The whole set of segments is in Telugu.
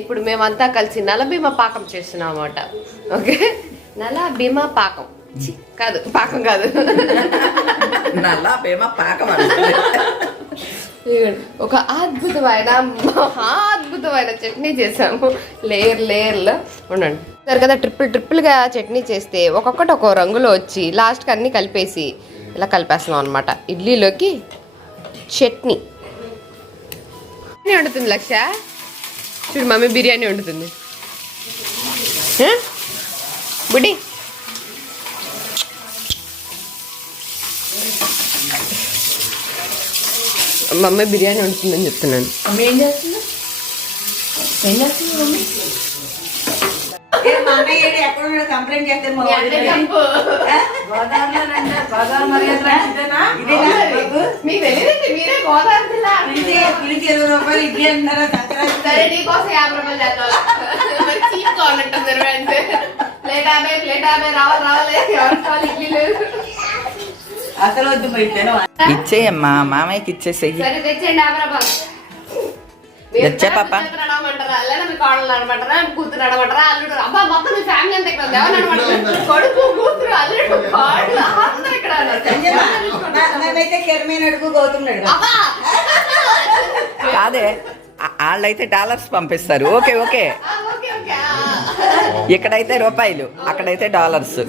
ఇప్పుడు మేమంతా కలిసి నలభీమ పాకం చేస్తున్నాం అన్నమాట. ఓకే, నలభీమ పాకం కాదు, పాకం కాదు, నలభీమ పాకం. ఒక అద్భుతమైన చట్నీ చేసాము. లేయర్లో ఉండండి సరే కదా. ట్రిపుల్గా చట్నీ చేస్తే ఒక్కొక్కటి ఒక్కో రంగులో వచ్చి లాస్ట్కి అన్నీ కలిపేసి ఇలా కలిపేస్తున్నాం అనమాట. ఇడ్లీలోకి చట్నీ వండుతుంది లక్ష. చూడు మమ్మీ బిర్యానీ వండుతుంది. బుడ్డి మమ్మీ బిర్యానీ వండుతుందని చెప్తున్నాను. కంప్లైంట్ చేస్తే ఇడ్లీ అంటున్నారా? అసలు వద్దు ఇచ్చేయమ్మా, మామయ్యకి ఇచ్చేసేయి. తెచ్చా పాప. కాదే, వాళ్ళైతే డాలర్స్ పంపిస్తారు. ఓకే ఓకే, ఇక్కడైతే రూపాయలు, అక్కడైతే డాలర్స్.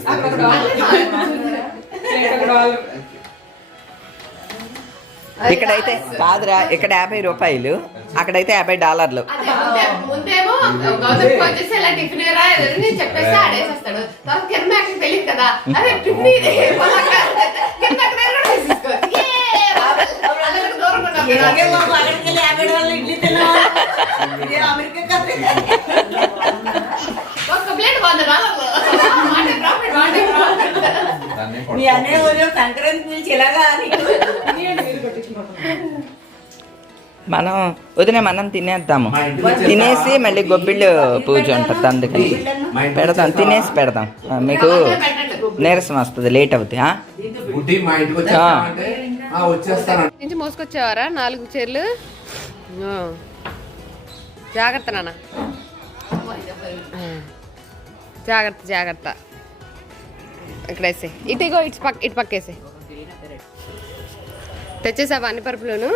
ఇక్కడైతే కాదురా, ఇక్కడ 50 రూపాయలు, అక్కడైతే $50. మనం వదిలే, మనం తినేద్దాము. తినేసి మళ్ళీ గొబ్బిళ్ళు పూజ ఉంటుంది, అందుకని పెడతాం. తినేసి పెడతాం, మీకు నీరసం వస్తుంది, లేట్ అవుతుంది. నుంచి మోసుకొచ్చేవారా 4 చీరలు? జాగ్రత్త నాన్న, జాగ్రత్త. ఇక్కడ వేసే, ఇటుగో ఇటు పక్కేసే. తెచ్చేసావా అన్ని పరుపులను?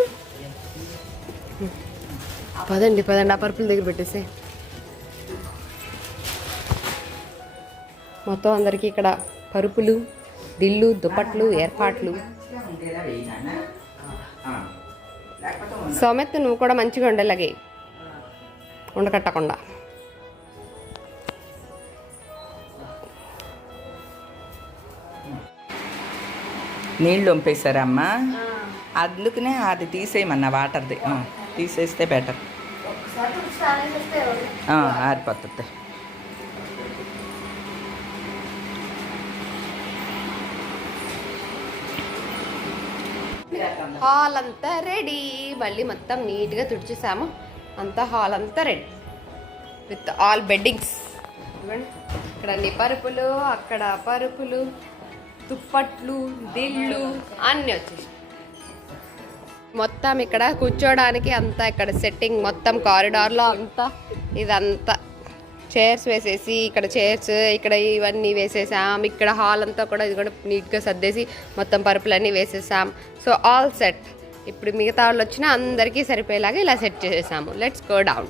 పదండి ఆ పరుపుల దగ్గర పెట్టేసే. మొత్తం అందరికీ ఇక్కడ పరుపులు, దిళ్ళు, దుప్పట్లు, ఏర్పాట్లు. సౌమెత్ నువ్వు కూడా మంచిగా ఉండేలాగే ఉండకట్టకుండా. నీళ్ళు వంపేశారమ్మా, అందుకనే అది తీసేయమన్నా, వాటర్ది తీసేస్తే బెటర్, ఆరిపోతుంది. హాల్ అంతా రెడీ. మళ్ళీ మొత్తం నీట్గా తుడిచేసాము. అంతా హాల్ అంతా రెడీ విత్ ఆల్ బెడ్డింగ్స్. ఇక్కడ అన్ని పరుపులు, అక్కడ పరుపులు, దుప్పట్లు, దిళ్ళు అన్నీ వచ్చేసి మొత్తం ఇక్కడ కూర్చోడానికి అంతా ఇక్కడ సెట్టింగ్ మొత్తం కారిడార్లో అంతా ఇదంతా చైర్స్ వేసేసి, ఇక్కడ చైర్స్, ఇక్కడ ఇవన్నీ వేసేసాం. ఇక్కడ హాల్ అంతా కూడా ఇది కూడా నీట్గా సర్దేసి మొత్తం పరుపులన్నీ వేసేసాం. So all set. ఇప్పుడు మిగతా వాళ్ళు వచ్చినా అందరికీ సరిపోయేలాగా ఇలా సెట్ చేసేసాము. Let's go down.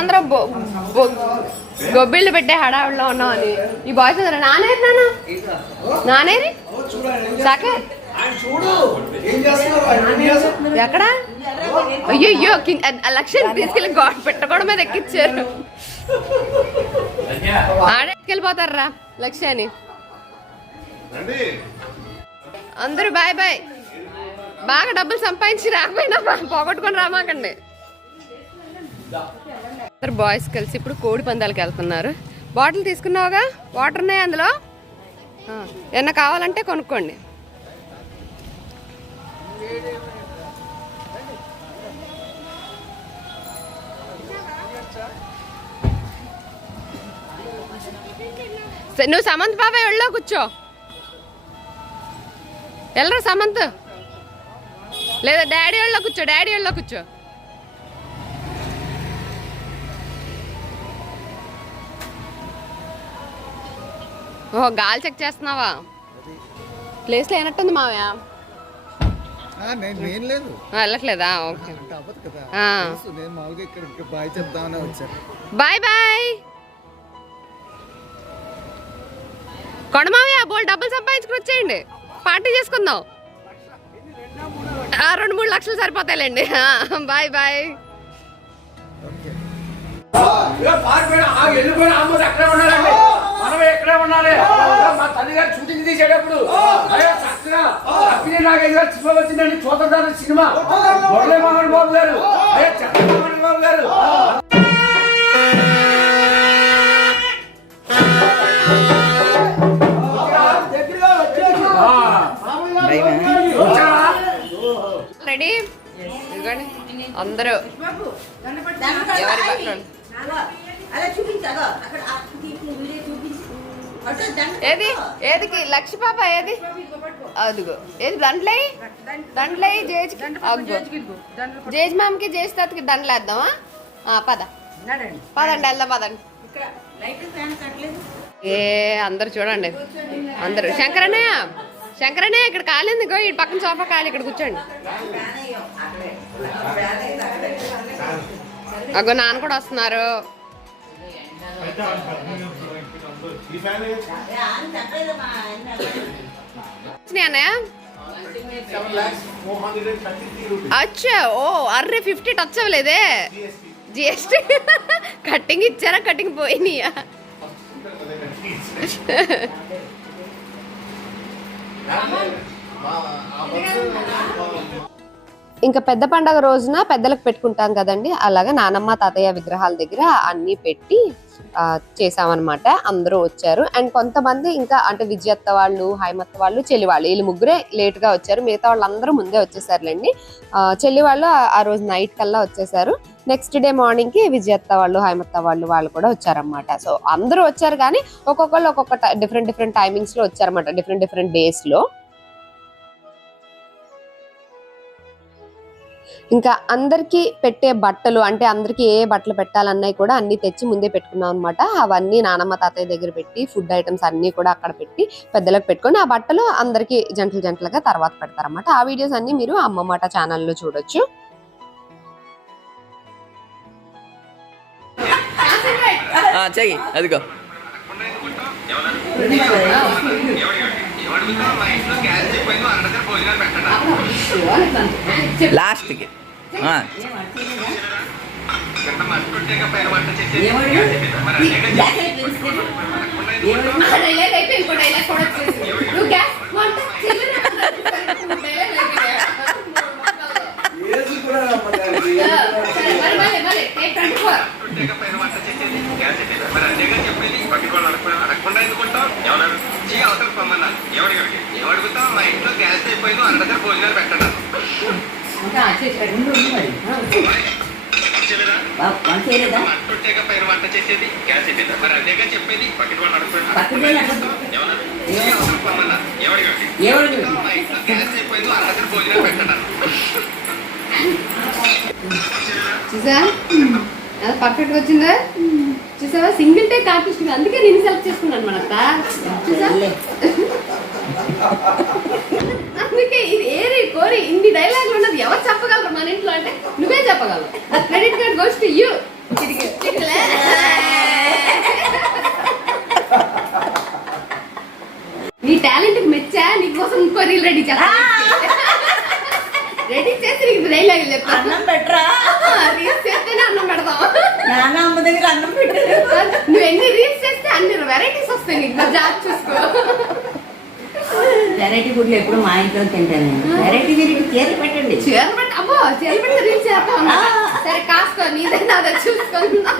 అందరం గొబ్బిళ్ళు పెట్టే హడావిడిలో ఉన్నామని ఈ బాయ్స్ అందరూ నానేరి సాకర్ ఎక్కడ? అయ్యో లక్ష్యం తీసుకెళ్ళి పెట్టకూడ మీద ఎక్కిచ్చారు. ఆడెక్కెళ్ళిపోతారా లక్ష్యాన్ని. అందరూ బాయ్ బాయ్. బాగా డబ్బులు సంపాదించి రాకపోయినా పోగొట్టుకొని రామాకండి. అందరు బాయ్స్ కలిసి ఇప్పుడు కోడి పందాలకు వెళ్తున్నారు. బాటిల్ తీసుకున్నావుగా, వాటర్ ఉన్నాయి అందులో, ఏమన్నా కావాలంటే కొనుక్కోండి. నువ్వు సమంత్ బాబాయ్ ఒళ్ళో కూర్చో. వెళ్ళరా సమంత్, లేదా డాడీ ఒళ్ళో కూర్చో. ఓహో గాలి చెక్ చేస్తున్నావా? ప్లేస్ లేనట్టుంది మావయ్య. నేను లేదు వెళ్ళట్లేదా? ఓకే అంటే అవ్వదు కదా. ఆ. నేను మామూలుగా ఇక్కడ బాయ్ చెప్దామని వచ్చాను. Bye bye. కొడమావయ్య బోల్ డబ్బులు సంపాదించుకుని వచ్చేయండి, పార్టీ చేసుకుందాం. 2-3 లక్షలు సరిపోతాయిలేండి. Bye bye. ఎక్కడే ఉండాలి. మా తల్లి గారు షూటింగ్ తీసేటప్పుడు సినిమా వచ్చిందండి, చూద్దాం సినిమా. మురళీ మోహన్ బాబు గారు, చంద్రమోహన్ బాబు గారు. రెడీ? ఇదిగోండి అందరూ ఎవరి పక్కన. ఏది ఏదికి లక్ష పాప ఏది? అదిగో ఏది దండలే దండలే జేజ్ జేజ్ మామకి జేజ్ తాతకి దండలు వేద్దామా? పద పదండి వెళ్దాం పదండి. ఏ అందరు చూడండి, అందరు శంకరన్నయ్య శంకరన్నయ్య ఇక్కడ కాలేదు, ఈ పక్కన సోఫా ఖాళీ, ఇక్కడ కూర్చోండి. అగో నాన్న కూడా వస్తున్నారు. అచ్చా ఓ అర్రే 50 టచ్ అవ్వలేదే. జిఎస్టీ కట్టింగ్ ఇచ్చారా? కట్టింగ్ పోయినాయా? ఇంకా పెద్ద పండగ రోజున పెద్దలకు పెట్టుకుంటాం కదండి, అలాగే నానమ్మ తాతయ్య విగ్రహాల దగ్గర అన్నీ పెట్టి చేసామన్నమాట. అందరూ వచ్చారు. అండ్ కొంతమంది ఇంకా అంటే విజయత్త వాళ్ళు, హైమత్త వాళ్ళు, చెల్లి వాళ్ళు, వీళ్ళు ముగ్గురే లేట్గా వచ్చారు. మిగతా వాళ్ళందరూ ముందే వచ్చేసారులేండి. చెల్లి వాళ్ళు ఆ రోజు నైట్ కల్లా వచ్చేసారు. నెక్స్ట్ డే మార్నింగ్ కి విజయత్త వాళ్ళు, హైమత్త వాళ్ళు కూడా వచ్చారన్నమాట. సో అందరూ వచ్చారు, కానీ ఒక్కొక్కళ్ళు ఒక్కొక్క డిఫరెంట్ టైమింగ్స్ లో వచ్చారన్నమాట, డిఫరెంట్ డేస్ లో. ఇంకా అందరికి పెట్టే బట్టలు అంటే అందరికి ఏ బట్టలు పెట్టాలన్నాయి కూడా అన్ని తెచ్చి ముందే పెట్టుకున్నాం అనమాట. అవన్నీ నానమ్మ తాతయ్య దగ్గర పెట్టి ఫుడ్ ఐటమ్స్ అన్ని కూడా అక్కడ పెట్టి పెద్దలకు పెట్టుకొని ఆ బట్టలు అందరికి జంటలుగా తర్వాత పెడతారన్నమాట. ఆ వీడియోస్ అన్ని మీరు అమ్మమాట ఛానల్లో చూడొచ్చు. చెయ్యి అదిగో లాస్ట్కి చూసా పర్ఫెక్ట్ వచ్చిందా? చూసావా సింగిల్ టేక్ ఆర్టిస్ట్, అందుకే నేను సెలెక్ట్ చేసుకున్నాను మన చూసా. అందుకే ఇది ఏరి కోరి ఇన్ని డైలాగులు ఉన్నది ఎవరు చెప్పగలరు మన ఇంట్లో అంటే నువ్వే చెప్పగలవు. Credit card goes to you. నీ టాలెంట్ మెచ్చా, నీకోసం ఇంకో రీల్ రెడీ చేస్తా. రెడీ చేసి నీకు డైలాగులు చెప్తా. అన్నం పెట్టరా? రీల్స్ చేస్తేనే అన్నం పెడతాం. నాన్న అమ్మ దగ్గర అన్నం పెట్టరు. నువ్వు ఎన్ని రీల్స్ చేస్తే అన్ని వెరైటీస్ వస్తాయి నీకు. జాబ్ చూసుకో. వెరైటీ ఫుడ్లు ఎప్పుడు మా ఇంట్లో తింటాను నేను. వెరైటీ చీరలు పెట్టండి. చీరలు పెట్టి అబ్బో చీరలు పెట్టి రీల్స్ చేస్తాం. సరే కాసుకో, నీదే నాదే చూసుకుందా.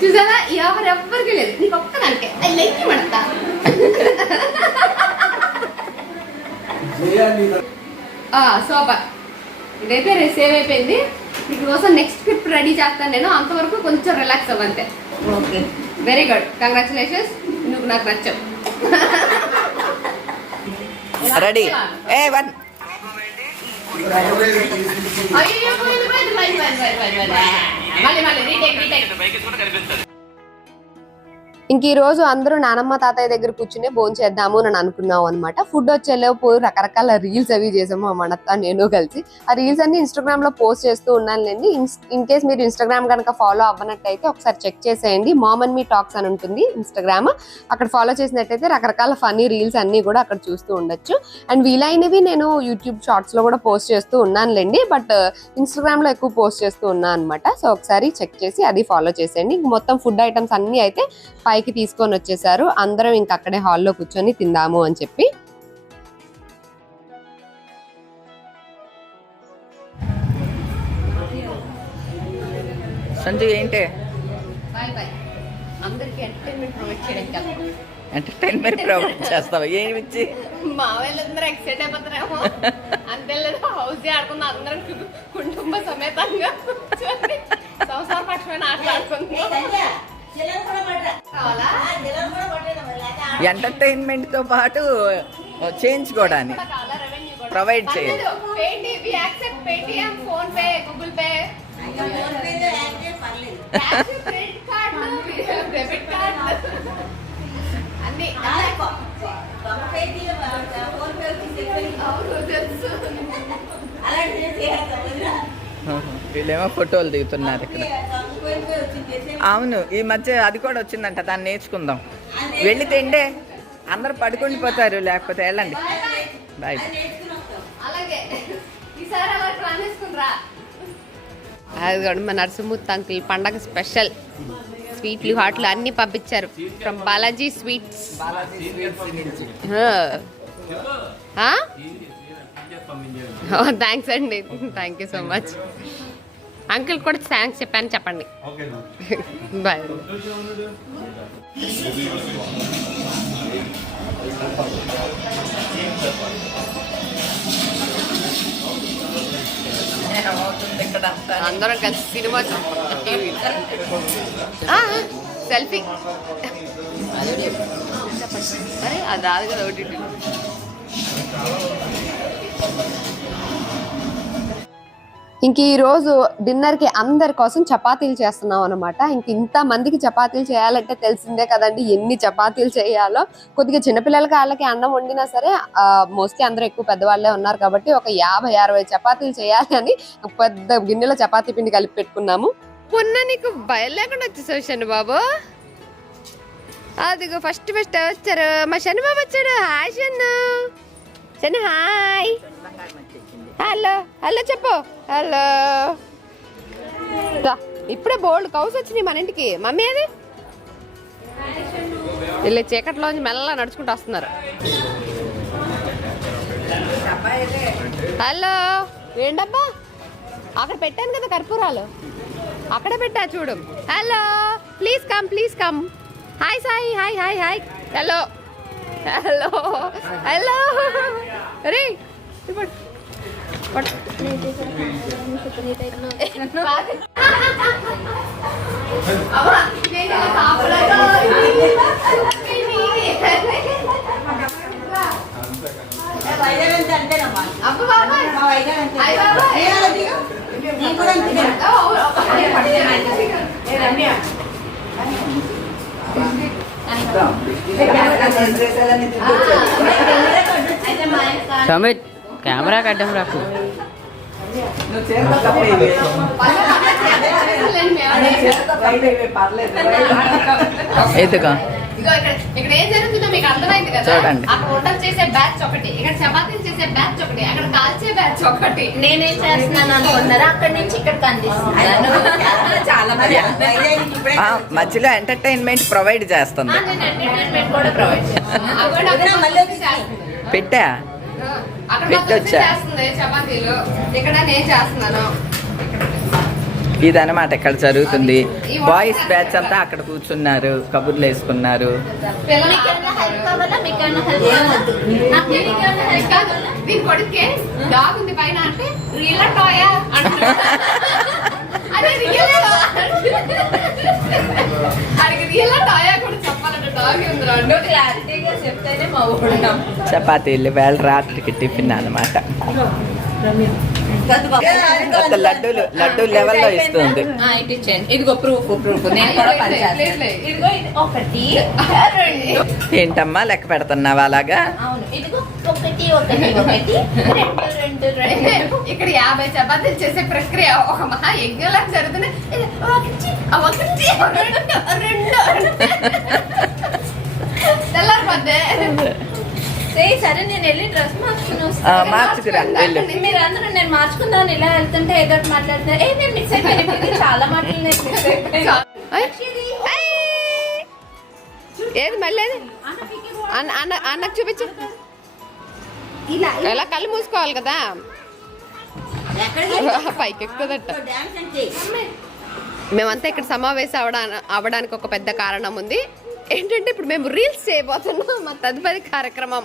చూసావా ఎవరెవ్వరికి లేదు, నీకు ఒక్కదానికే లెక్కి పడతా. సూపర్. ఇదైతే సేవ్ అయిపోయింది. మీకోసం నెక్స్ట్ స్క్రిప్ట్ రెడీ చేస్తాను నేను, అంతవరకు కొంచెం రిలాక్స్ అవ్వంతే. Okay, very good, congratulations. నువ్వు నాకు నచ్చావు. రెడీ ఏ వన్ మళ్ళీ రీటేక్. ఇంక ఈ రోజు అందరూ నానమ్మ తాతయ్య దగ్గర కూర్చునే భోజనం చేద్దాము అని అనుకున్నాం అనమాట. ఫుడ్ వచ్చేలోపు రకరకాల రీల్స్ అవి చేసాము మా మనత్త నేను కలిసి. ఆ రీల్స్ అన్ని ఇన్స్టాగ్రామ్ లో పోస్ట్ చేస్తూ ఉన్నానులేండి. ఇన్ కేస్ మీరు ఇన్స్టాగ్రామ్ కనుక ఫాలో అవ్వనట్టయితే ఒకసారి చెక్ చేసేయండి. మామ్ అండ్ మీ టాక్స్ అని ఉంటుంది ఇన్స్టాగ్రామ్. అక్కడ ఫాలో చేసినట్టయితే రకరకాల ఫన్నీ రీల్స్ అన్ని కూడా అక్కడ చూస్తూ ఉండొచ్చు. అండ్ వీలైనవి నేను యూట్యూబ్ షార్ట్స్ లో కూడా పోస్ట్ చేస్తూ ఉన్నానులేండి. బట్ ఇన్స్టాగ్రామ్ లో ఎక్కువ పోస్ట్ చేస్తూ ఉన్నాను అనమాట. సో ఒకసారి చెక్ చేసి అది ఫాలో చేసేయండి. మొత్తం ఫుడ్ ఐటమ్స్ అన్ని అయితే పైకి తీసుకొని వచ్చేసారు. అందరం ఇంక అక్కడే హాల్లో కూర్చొని తిందాము అని చెప్పి. సంజు ఏంటి అందరికి ఎంటర్టైన్మెంట్ ప్రొవైడ్ చేయడానికి ఎంటర్టైన్మెంట్ ప్రొవైడ్ చేస్తావా? ఏమి ఇచ్చి మా వాళ్ళందరూ ఎక్సైట్ అయిపోతారేమో అంతేలేదు. హౌస్ ఆడుకున్న అందరం కుటుంబ సమేతంగా సంసార పక్షమైన ఆటలాడుకుంటున్నాం. ఎంటర్టైన్మెంట్ తో పాటు చేయించుకోవడానికి ప్రొవైడ్ చేయాలి. Paytm, phone pay, Google pay, debit card అన్ని వీళ్ళేమో ఫోటోలు దిగుతున్నారు ఇక్కడ. అవును, ఈ మధ్య అది కూడా వచ్చిందంట, దాన్ని నేర్చుకుందాం. వెళ్ళి తిండే అందరు పడుకొని పోతారు, లేకపోతే వెళ్ళండి. బాయ్. అది కూడా మా నరసింహూర్తి అంకుల్ పండగ స్పెషల్ స్వీట్లు హాట్లు అన్ని పంపించారు ఫ్రమ్ బాలాజీ స్వీట్స్. థ్యాంక్స్ అండి, thank you so much. Uncle కూడా థ్యాంక్స్ చెప్పాను చెప్పండి. బాయ్. అందరం కలిసి సినిమా సెల్ఫీ. అరే అది రాదు కదా ఓటీటీ. ఇంక ఈ రోజు డిన్నర్ కి అందరి కోసం చపాతీలు చేస్తున్నాం అనమాట. ఇంక ఇంత మందికి చపాతీలు చేయాలంటే తెలిసిందే కదండి ఎన్ని చపాతీలు చేయాలో. కొద్దిగా చిన్నపిల్లలకి వాళ్ళకి అన్నం వండినా సరే మోస్ట్లీ అందరూ ఎక్కువ పెద్దవాళ్ళే ఉన్నారు కాబట్టి ఒక 50-60 చపాతీలు చేయాలి అని పెద్ద గిన్నెలో చపాతీ పిండి కలిపి పెట్టుకున్నాము. మొన్న నీకు భయం లేకుండా వచ్చేసాను బాబు. అదిగో ఫస్ట్ వచ్చారు మా శని బాబు వచ్చాడు. హాయ్ శను. శని హాయ్. హలో హలో చెప్పు. హలో. ఇప్పుడే బోల్డ్ కౌస్ వచ్చినాయి మన ఇంటికి. మమ్మీ అది వీళ్ళు చీకట్లోంచి మెల్లగా నడుచుకుంటూ వస్తున్నారు. హలో. ఏంటబ్బా అక్కడ పెట్టాను కదా కర్పూరాలు, అక్కడ పెట్టా చూడు. Hello please come, please come. Hi Sai. Hi hi hi. Hello hello hello. అరే ఇప్పుడు సమిత్ కెమెరా కట్టం రాకు. ఎదుగా ఇక్కడ ఏం జరుగుతుందో మీకు అర్థమైంది కదా. చూడండి. అక్కడ వంటలు చేసే బ్యాచ్ ఒకటి, ఇక్కడ చపాతీలు చేసే బ్యాచ్ ఒకటి, అక్కడ కాల్చే బ్యాచ్ ఒకటి. నేనేం చేస్తున్నాను అనుకున్నారా? అక్కడి నుంచి ఇక్కడికి అందిస్తున్నాను. చాలా మధ్యలో ఎంటర్టైన్మెంట్ ప్రొవైడ్ చేస్తుంది. నేను ఎంటర్టైన్మెంట్ కూడా ప్రొవైడ్ చేస్తాను. పెట్టా పెట్టొచ్చా? చపాతీలు ఇక్కడ నేను చేస్తున్నాను. ఇదన్నమాట ఇక్కడ జరుగుతుంది. బాయ్స్ బ్యాచ్ అంతా అక్కడ కూర్చున్నారు, కబుర్లు వేసుకున్నారు. దీని కొడుకే డాగ్ ఉంది పైన అంటే రియల్ టాయా అదే రియల్ అడిగి రియల్ టాయా కూడా చెప్పాలంటే డాగ్ ఉంది. రెండు క్లారిటీగా చెప్తేనే మా ఊళ్ళో చపాతీలు వేళ రాత్రికి టిఫిన్ అన్నమాట. మొత్తం లడ్డు లెవెల్లో ఇస్తుంది. ఇటు ఇచ్చేయండి. ఇదిగో ప్రూఫ్ నేను కూడా పనిచేస్తాను. ఇదిగో ఇది 1 2. ఏంటమ్మా లెక్క పెడుతున్నావా అలాగా? అవును ఇదిగో 1 2. ఇక్కడ 50 చపాతీలు చేసే ప్రక్రియ ఒక మహా యజ్ఞంలా జరుగుతుంది. 1 2 తెల్లారిపోద్ది. సరే నేను వెళ్ళి డ్రెస్ మార్చుకుని మార్చుకురా వెళ్ళు. మీరు అందరూ నేను మార్చుకుందామని ఇలా వెళ్తుంటే ఏదో ఒకటి మాట్లాడితే నేను మిక్స్ అయిపోయింది. చాలా మాటలు నేను మిక్స్ అయిపోయాను. ఏది మళ్ళీ ఏది? అన్నకు చూపించు. ఎలా కళ్ళు మూసుకోవాలి కదా, పైకి ఎక్కుదట. మేమంతా ఇక్కడ సమావేశం అవడానికి ఒక పెద్ద కారణం ఉంది. ఏంటంటే ఇప్పుడు మేము రీల్స్ చేయబోతున్నాం. మా తదుపరి కార్యక్రమం.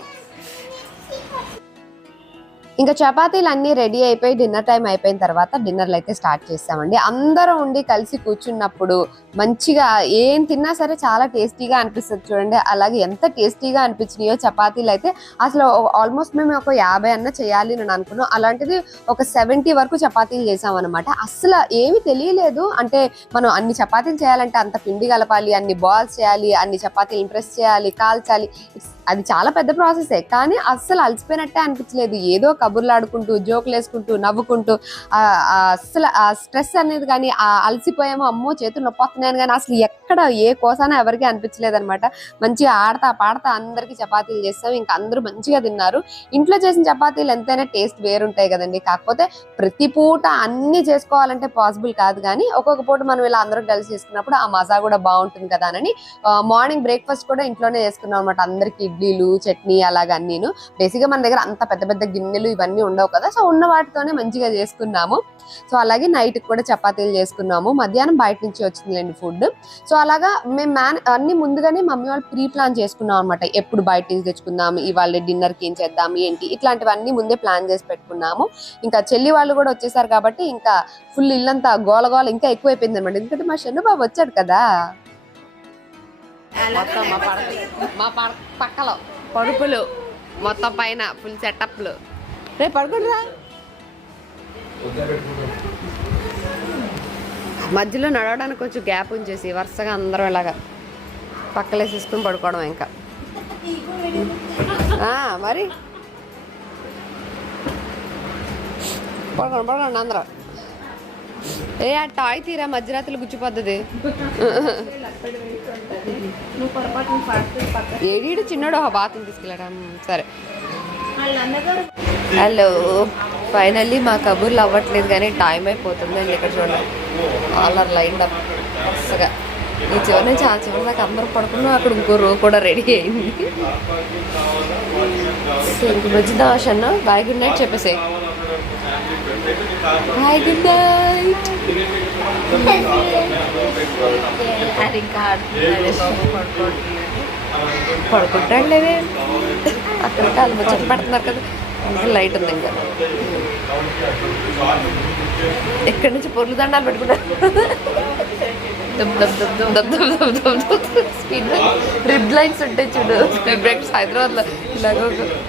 ఇంకా చపాతీలు అన్నీ రెడీ అయిపోయి డిన్నర్ టైం అయిపోయిన తర్వాత డిన్నర్లు అయితే స్టార్ట్ చేస్తామండి. అందరం ఉండి కలిసి కూర్చున్నప్పుడు మంచిగా ఏం తిన్నా సరే చాలా టేస్టీగా అనిపిస్తుంది చూడండి. అలాగే ఎంత టేస్టీగా అనిపించినాయో చపాతీలు అయితే. అసలు ఆల్మోస్ట్ మేము ఒక 50 అన్న చేయాలి నేను అనుకున్నాం. అలాంటిది ఒక 70 వరకు చపాతీలు చేసామన్నమాట. అసలు ఏమి తెలియలేదు. అంటే మనం అన్ని చపాతీలు చేయాలంటే అంత పిండి కలపాలి, అన్ని బాల్స్ చేయాలి, అన్ని చపాతీలు ఇంప్రెస్ చేయాలి, కాల్చాలి. అది చాలా పెద్ద ప్రాసెసే. కానీ అస్సలు అలసిపోయినట్టే అనిపించలేదు. ఏదో కబుర్లు ఆడుకుంటూ జోకులు వేసుకుంటూ నవ్వుకుంటూ అస్సలు ఆ స్ట్రెస్ అనేది కానీ ఆ అలసిపోయామో అమ్మో చేతులు నొప్పి వస్తున్నాయని కానీ అసలు ఎక్కడ ఏ కోసానో ఎవరికి అనిపించలేదు అనమాట. మంచిగా ఆడతా పాడతా అందరికీ చపాతీలు చేస్తాం. ఇంకా అందరూ మంచిగా తిన్నారు. ఇంట్లో చేసిన చపాతీలు ఎంతైనా టేస్ట్ వేరుంటాయి కదండి. కాకపోతే ప్రతి పూట అన్ని చేసుకోవాలంటే పాసిబుల్ కాదు. కానీ ఒక్కొక్క పూట మనం ఇలా అందరం కలిసి చేసుకున్నప్పుడు ఆ మజా కూడా బాగుంటుంది కదా అని మార్నింగ్ బ్రేక్ఫాస్ట్ కూడా ఇంట్లోనే చేసుకున్నాం అనమాట. అందరికి ఇడ్లీలు చట్నీ అలాగా అన్నీను. బేసిక్గా మన దగ్గర అంత పెద్ద పెద్ద గిన్నెలు ఇవన్నీ ఉండవు కదా. సో ఉన్న వాటితోనే మంచిగా చేసుకున్నాము. సో అలాగే నైట్ కూడా చపాతీలు చేసుకున్నాము. మధ్యాహ్నం బయట నుంచి వచ్చిందిలేండి ఫుడ్. సో అలాగా మేము అన్ని ముందుగానే మమ్మీ వాళ్ళు ప్రీ ప్లాన్ చేసుకున్నాం అనమాట. ఎప్పుడు బయట నుంచి తెచ్చుకుందాం, ఇవాళ డిన్నర్కి ఏం చేద్దాం ఏంటి ఇట్లాంటివన్నీ ముందే ప్లాన్ చేసి పెట్టుకున్నాము. ఇంకా చెల్లి వాళ్ళు కూడా వచ్చేసారు కాబట్టి ఇంకా ఫుల్ ఇల్లంతా గోలగోల ఇంకా ఎక్కువైపోయింది అనమాట. ఎందుకంటే మా షన్ను బాబు వచ్చాడు కదా. మొత్తం మా పక్కలో పరుపులు మొత్తం పైన ఫుల్ సెటప్లు. రేపు పడుకుంటురా. మధ్యలో నడవడానికి కొంచెం గ్యాప్ ఉంచేసి వరుసగా అందరం ఇలాగా పక్కలేసేసుకుని పడుకోవడం. ఇంకా మరి పడుకోండి అందరం. ఆ టాయ్ తీరా మధ్యరాత్రులు గుచ్చిపోద్ది. ఏడీడు చిన్నోడు ఒక బాత్రూమ్ తీసుకెళ్ళాడు. సరే హలో, ఫైనల్లీ మా కబుర్లు అవ్వట్లేదు కానీ టైం అయిపోతుంది అండి. ఇక్కడ చూడండి ఆల్ లైన్ అప్ వరుసగా. ఈ చివరి నుంచి ఆ చివరి దాకా అందరూ పడుకున్నాం. అక్కడ ఇంకో రో కూడా రెడీ అయింది. ఇంక వచ్చిందా షన్ను? బాయ్ గుడ్ నైట్ చెప్పేసి. Bye good night. అది ఇంకా పడుకుంటాడు లేదే. అక్కడ కాలు ముచ్చట పెడుతున్నారు కదా, ఇంకా లైట్ ఉంది. ఇంకా ఎక్కడి నుంచి పొర్లు దండాలు పెట్టుకుంటారు. స్పీడ్ రిబ్ లైన్స్ ఉంటాయి చూడు. రిబ్ లైన్స్ హైదరాబాద్లో ఇలాగ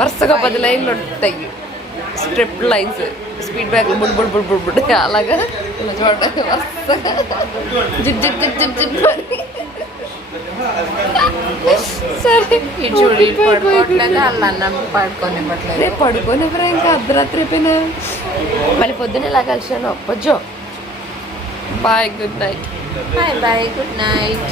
వరుసగా 10 లైన్లు ఉంటాయి. స్ట్రిప్ లైన్స్ స్పీడ్ బ్రేక్ బుడ్ బుడ్ బుడ్ బుడ్ బుడ్ అలాగా ఇలా చూడండి వరుసగా జిప్ జిప్ జిప్ జిప్ జిప్ అని. సరే పడుకోనివ్వరా ఇంకా అర్ధరాత్రి అయిపోయినా. మళ్ళీ పొద్దున్న ఇలా కలిసాను. పొజ్జో bye good night. Bye good night.